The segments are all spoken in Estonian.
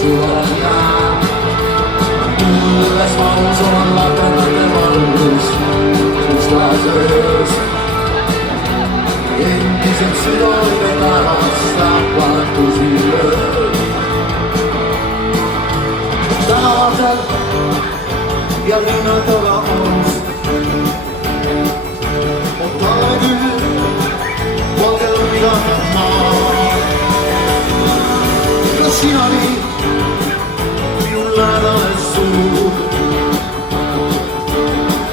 suoja. Tulles valus on laternate valus, mustas öös. Endiselt südamine taevas ähvardusi lööb. Tänavasel ja linnadele aus on talveküll valgel vigatud maa. Kas sina nii minu lähedale suur?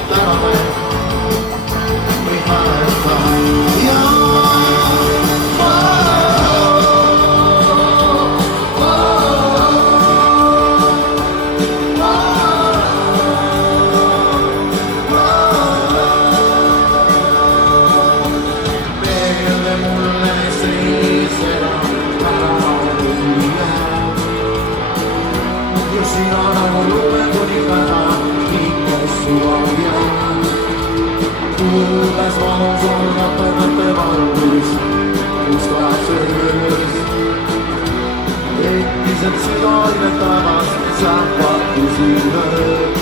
Täname või hääleta ja tulles valus on laternate valus, mustas öös. Endiselt südaline taevas ähvardusi lööb.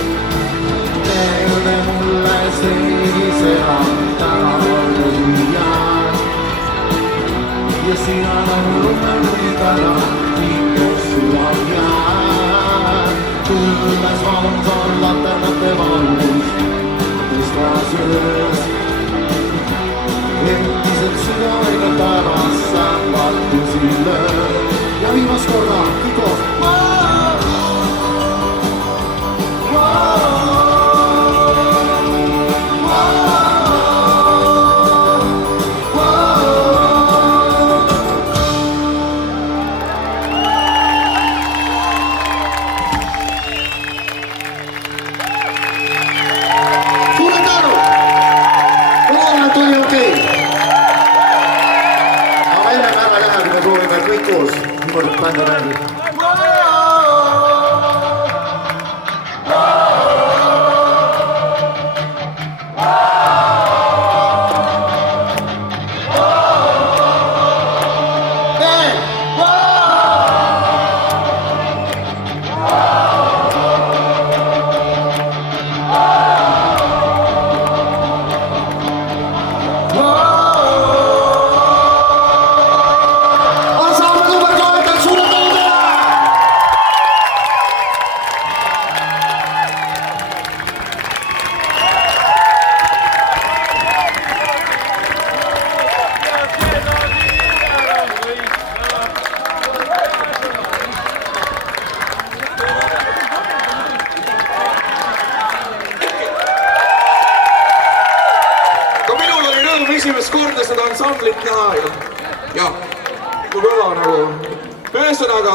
Meelde mulle sellisena tänavale jääb. Ja sina nagu lumemunikana liiklus sulab jääb. Tulles valus on laternate valus, mustas öös. Endiselt südaline taevas ähvardusi lööb. Ja viimast korda kõik koos. Banda lagi. Esimest korda seda ansamblit näha ja kui kõva nagu ühesõnaga